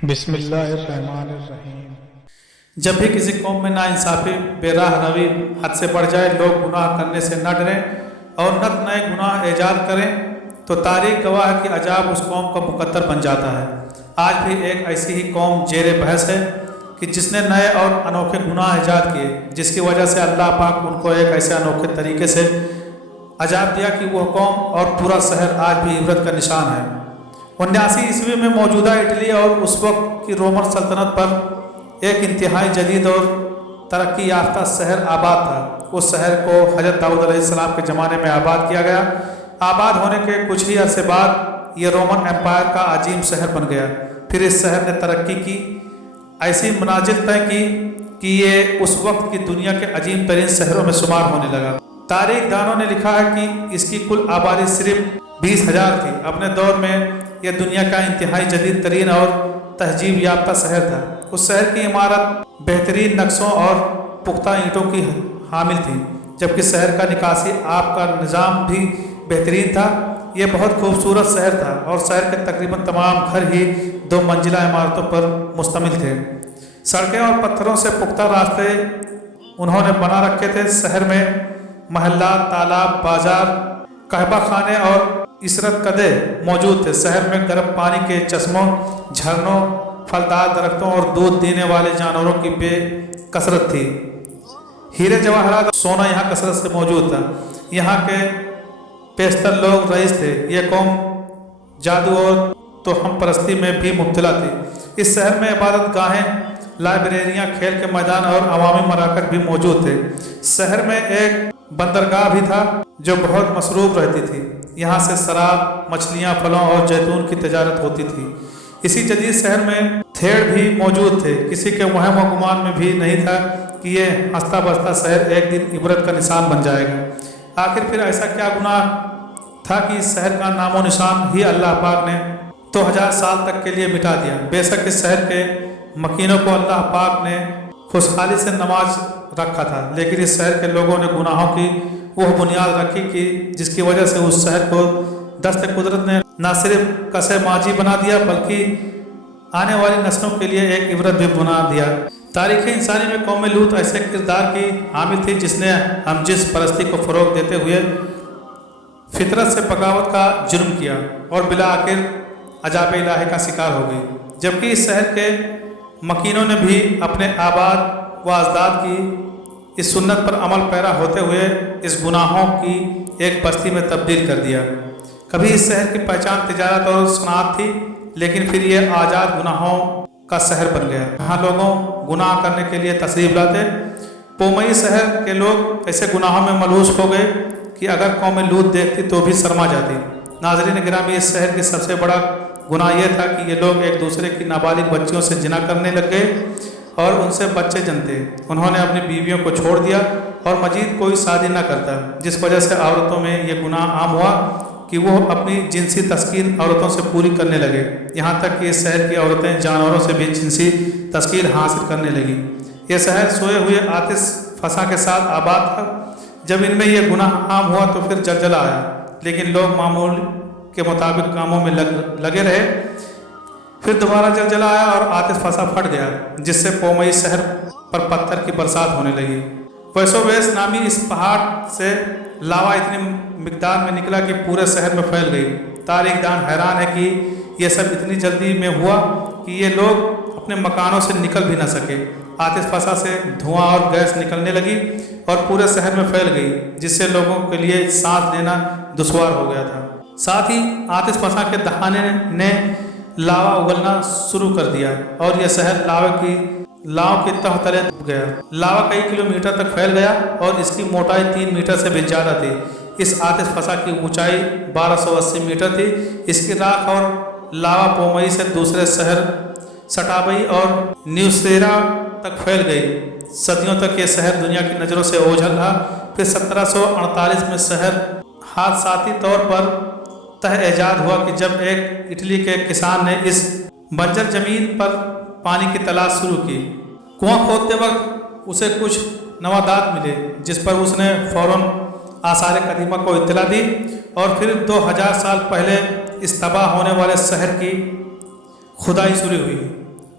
بسم اللہ الرحمن الرحیم۔ جب بھی کسی قوم میں ناانصافی بے راہ روی حد سے بڑھ جائے، لوگ گناہ کرنے سے نہ ڈریں اور نئے گناہ ایجاد کریں تو تاریخ گواہ ہے کہ عذاب اس قوم کا مقدر بن جاتا ہے۔ آج بھی ایک ایسی ہی قوم زیر بحث ہے کہ جس نے نئے اور انوکھے گناہ ایجاد کیے، جس کی وجہ سے اللہ پاک ان کو ایک ایسے انوکھے طریقے سے عذاب دیا کہ وہ قوم اور پورا شہر آج بھی عبرت کا نشان ہے۔ 79 میں موجودہ اٹلی اور اس وقت کی رومن سلطنت پر ایک انتہائی جدید اور ترقی یافتہ شہر آباد تھا۔ اس شہر کو حضرت داؤد علیہ السلام کے زمانے میں آباد کیا گیا۔ آباد ہونے کے کچھ ہی عرصے بعد یہ رومن امپائر کا عظیم شہر بن گیا۔ پھر اس شہر نے ترقی کی، ایسی منازل طے کی کہ یہ اس وقت کی دنیا کے عظیم ترین شہروں میں شمار ہونے لگا۔ تاریخ دانوں نے لکھا ہے کہ اس کی کل آبادی صرف 20,000 تھی۔ اپنے دور میں یہ دنیا کا انتہائی جدید ترین اور تہذیب یافتہ شہر تھا۔ اس شہر کی عمارت بہترین نقشوں اور پختہ اینٹوں کی حامل تھی، جبکہ شہر کا نکاسی آب کا نظام بھی بہترین تھا۔ یہ بہت خوبصورت شہر تھا اور شہر کے تقریباً تمام گھر ہی 2 منزلہ عمارتوں پر مشتمل تھے۔ سڑکیں اور پتھروں سے پختہ راستے انہوں نے بنا رکھے تھے۔ شہر میں محلات، تالاب، بازار، قہوہ خانے اور عشرت کدے موجود تھے۔ شہر میں گرم پانی کے چشموں، جھرنوں، پھلدار درختوں اور دودھ دینے والے جانوروں کی بے کثرت تھی۔ ہیرے جواہرات، سونا یہاں کثرت سے موجود تھا۔ یہاں کے پیشتر لوگ رئیس تھے۔ یہ قوم جادو اور توہم پرستی میں بھی مبتلا تھی۔ اس شہر میں عبادت گاہیں، لائبریریاں، کھیل کے میدان اور عوامی مراکز بھی موجود تھے۔ شہر میں ایک بندرگاہ بھی تھا جو بہت مصروف رہتی تھی۔ یہاں سے شراب، مچھلیاں، پھلوں اور زیتون کی تجارت ہوتی تھی۔ اسی جدید شہر میں تھیڑ بھی موجود تھے۔ کسی کے وہم و گمان میں بھی نہیں تھا کہ یہ ہنستا بستا شہر ایک دن عبرت کا نشان بن جائے گا۔ آخر پھر ایسا کیا گناہ تھا کہ اس شہر کا نام و نشان ہی اللہ پاک نے 2000 سال تک کے لیے مٹا دیا۔ بے شک اس شہر کے مکینوں کو اللہ پاک نے خوشحالی سے نواز رکھا تھا، لیکن اس شہر کے لوگوں نے گناہوں کی وہ بنیاد رکھی کہ جس کی وجہ سے اس شہر کو دست قدرت نے نہ صرف کسے ماضی بنا دیا بلکہ آنے والی نسلوں کے لیے ایک عبرت بھی بنا دیا۔ تاریخ انسانی میں قوم لوط ایسے کردار کی حامل تھی جس نے ہم جنس پرستی کو فروغ دیتے ہوئے فطرت سے بغاوت کا جرم کیا اور بالآخر عذاب الہی کا شکار ہو گئی۔ جبکہ اس شہر کے مکینوں نے بھی اپنے آباد و اجداد کی اس سنت پر عمل پیرا ہوتے ہوئے اس گناہوں کی ایک بستی میں تبدیل کر دیا۔ کبھی اس شہر کی پہچان تجارت اور صنعت تھی، لیکن پھر یہ آزاد گناہوں کا شہر بن گیا۔ یہاں لوگوں گناہ کرنے کے لیے تشریف لاتے۔ پومئی شہر کے لوگ ایسے گناہوں میں ملوث ہو گئے کہ اگر قوم لوط دیکھتی تو بھی شرما جاتی۔ ناظرین گرامی، اس شہر کی سب سے بڑا گناہ یہ تھا کہ یہ لوگ ایک دوسرے کی نابالغ بچیوں سے زنا کرنے لگ گئے اور ان سے بچے جنتے۔ انہوں نے اپنی بیویوں کو چھوڑ دیا اور مزید کوئی شادی نہ کرتا، جس وجہ سے عورتوں میں یہ گناہ عام ہوا کہ وہ اپنی جنسی تسکین عورتوں سے پوری کرنے لگے، یہاں تک کہ اس شہر کی عورتیں جانوروں سے بھی جنسی تسکین حاصل کرنے لگیں۔ یہ شہر سوئے ہوئے آتش فساں کے ساتھ آباد تھا۔ جب ان میں یہ گناہ عام ہوا تو پھر زلزلہ آیا، لیکن لوگ معمول کے مطابق کاموں میں لگے رہے۔ پھر دوبارہ زلزلہ آیا اور آتش فسا پھٹ گیا، جس سے پومئی شہر پر پتھر کی برسات ہونے لگی۔ ویسوویس نامی اس پہاڑ سے لاوا اتنی مقدار میں نکلا کہ پورے شہر میں پھیل گئی۔ تاریخ دان حیران ہے کہ یہ سب اتنی جلدی میں ہوا کہ یہ لوگ اپنے مکانوں سے نکل بھی نہ سکے۔ آتش فسا سے دھواں اور گیس نکلنے لگی اور پورے شہر میں پھیل گئی، جس سے لوگوں کے لیے سانس لینا دشوار ہو گیا تھا۔ ساتھ ہی آتش فسا کے دہانے نے لاوا اگلنا شروع کر دیا اور یہ شہر لاؤ کی تہ تلے دب گیا۔ لاوا کئی کلومیٹر تک پھیل گیا اور اس کی موٹائی 3 میٹر سے بھی زیادہ تھی۔ اس آتش فسا کی اونچائی 1280 میٹر تھی۔ اس کی راکھ اور لاوا پومئی سے دوسرے شہر سٹابئی اور نیوسیرا تک پھیل گئی۔ صدیوں تک یہ شہر دنیا کی نظروں سے اوجھل رہا۔ پھر 1748 میں شہر حادثاتی طور پر تہ ایجاد ہوا کہ جب ایک اٹلی کے کسان نے اس بنجر زمین پر پانی کی تلاش شروع کی۔ کنواں کھودتے وقت اسے کچھ نوادات ملے، جس پر اس نے فوراً آثار قدیمہ کو اطلاع دی اور پھر 2000 سال پہلے اس تباہ ہونے والے شہر کی کھدائی شروع ہوئی۔